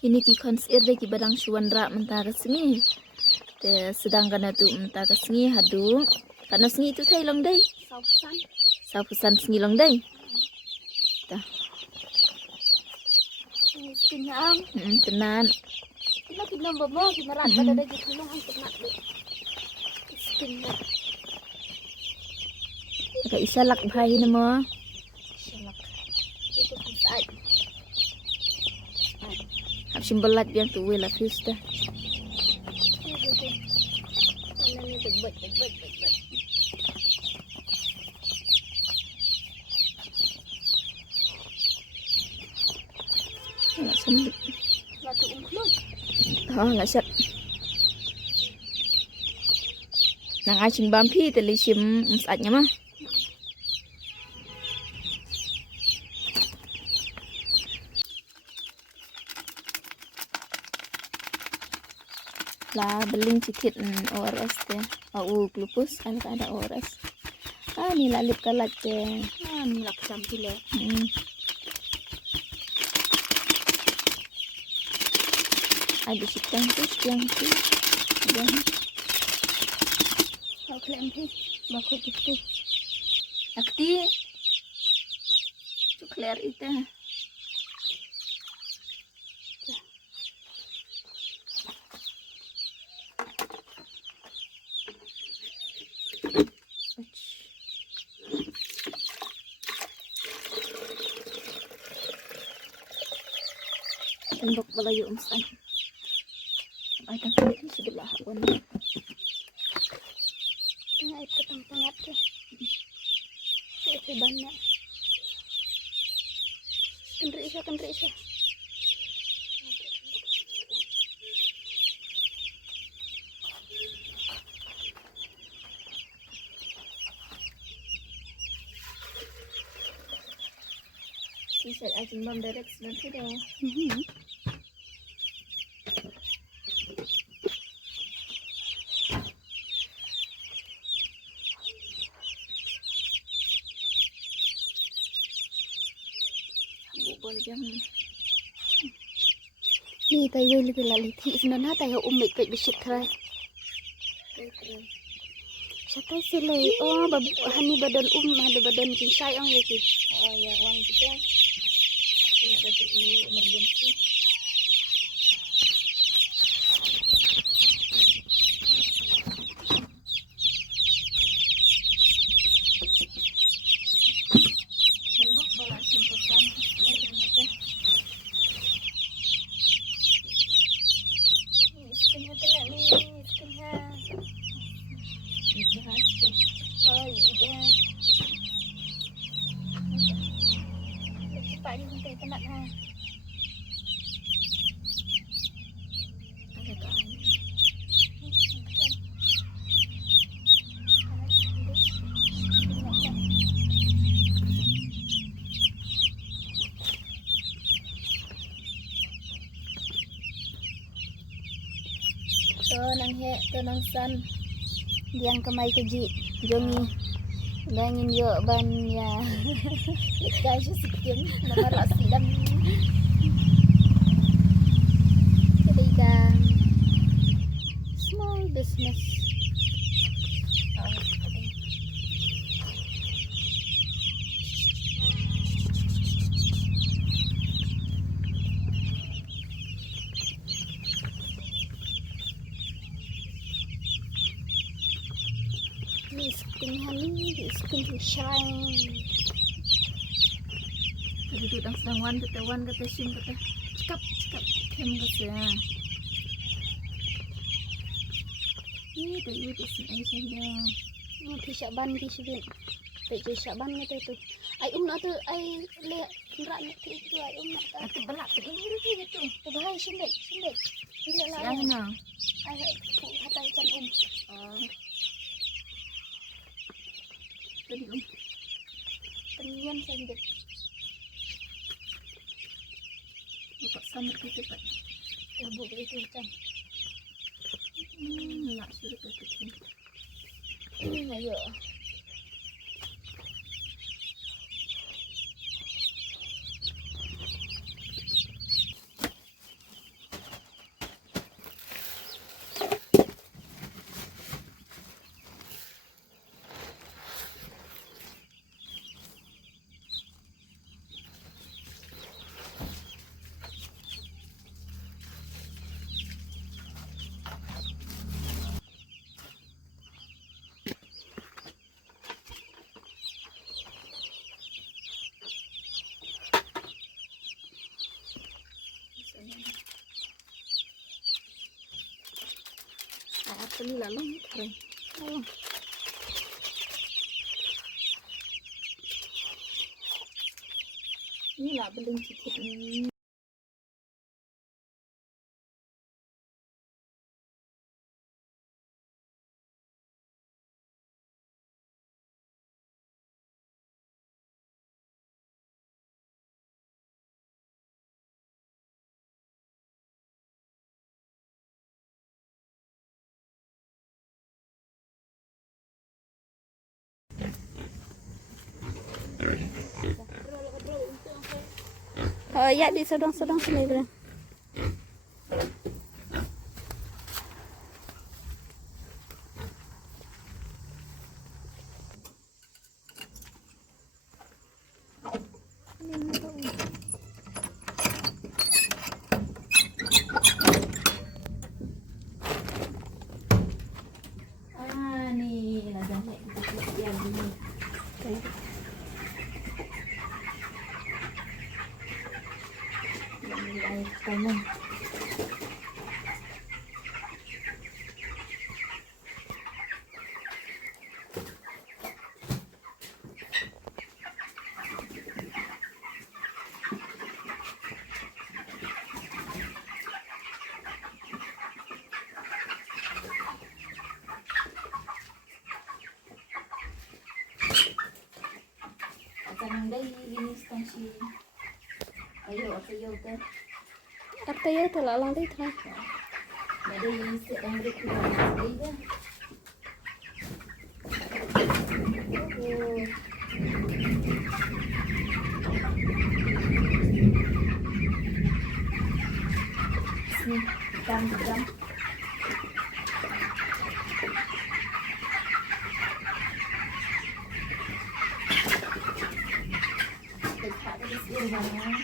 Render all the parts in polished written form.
Ini ki konsir deh ki badang syuandra mentah kesengi. Sedangkan itu mentah kesengi hadu. Karena sengi itu saya long deh. Saupusan sengi long deh. Tah. Kenyang. Tenan. Kita pindah bobo kimarat pada ada gitu ang kenak deh. Kenyang. Agak isalak bahaya nama. Isalak. Itu pisai. Simbolat yang tu wela fiesta. Ini debet. Nak sendiri. Latu ungklot. Oh, nak set. Nang acing bampi telisim saatnya mah. Lah beling cikit ORS teh. Glupus kan ada ORS. Ni lalip kalat teh. Ni lak sampil le. Ada sikang tu, yang tu. Ada. Kau klaim pi, bakut itu. Akti. Tu clear itu. Tembok balayu umsan. Ay tangkap di sebelah aku ni. Tengah itu tangpangat ke. Itu banyak. Kendri isa. Bisa acing bam direct nanti dah. Jam ni tay weli lali thi senana tay umik pek bisit trai. Satai sele babu hani badan ada badan kinsai ang lagi. Oh ya uang kita. Ini ada tu emergency. Nang san Diang kemai keji jongi dangin yo ban ya. guys sikim nama sidam Kebaikan small business. Skin honey, skin to shine. Duduk tang sedangwan ketawan kata sim kata cekap kem kata. Ini tu itu sih saja. Nanti syaban di sini. Peci syaban itu. Ay nak tu ay le rak nak itu ay nak. Nanti belak ini tu. Terbahai sembek. Tidak lah. Yang mana? Ay hatai ikan tadi Kemudian sendiri. Buka samar gitu Pak. Ya bu itu Chan. Nak suruh kecil. Ayo. Apa ni lalang keren. Oh. Ini lah belum cukup ini. Oh ya di sedang-sedang sini bro. Nih ladangnya kita yang ini. Yang air kamu. Nandai ini stansi. Ayo apa yo kan? Artinya telah lalu telah. Ada sedang berkumpul dah. Sini, jam. Dekat di sini bang.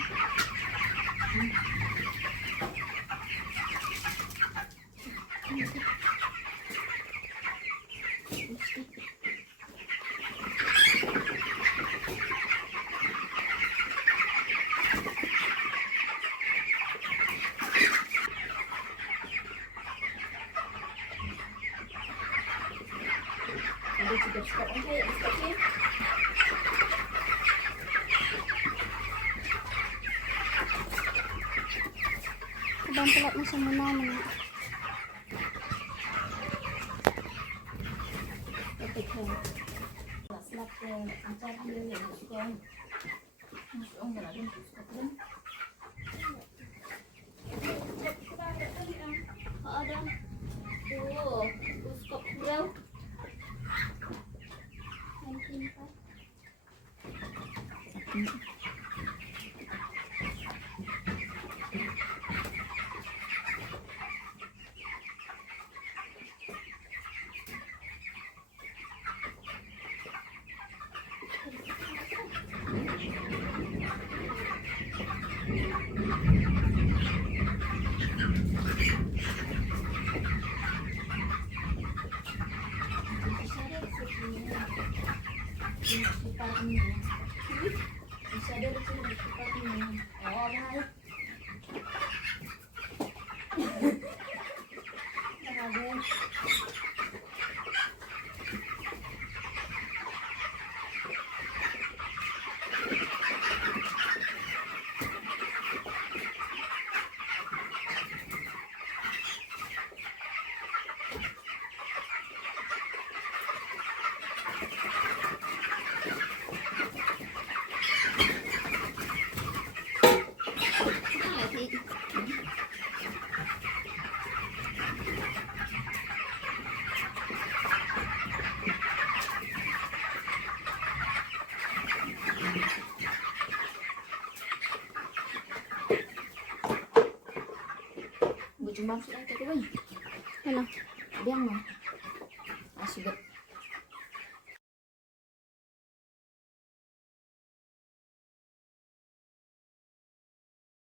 Ada juga stop aja ya, stopnya. Abang pelat macam mana? Ketika selap ke ancar dia yang suka masuk orang berada di Scotland. Ada. Oh, uskop bro. Bisa ada di sini sepertinya. Oh, baik. jumbang sudah itu tuh, Ano? biang mo. Sudah.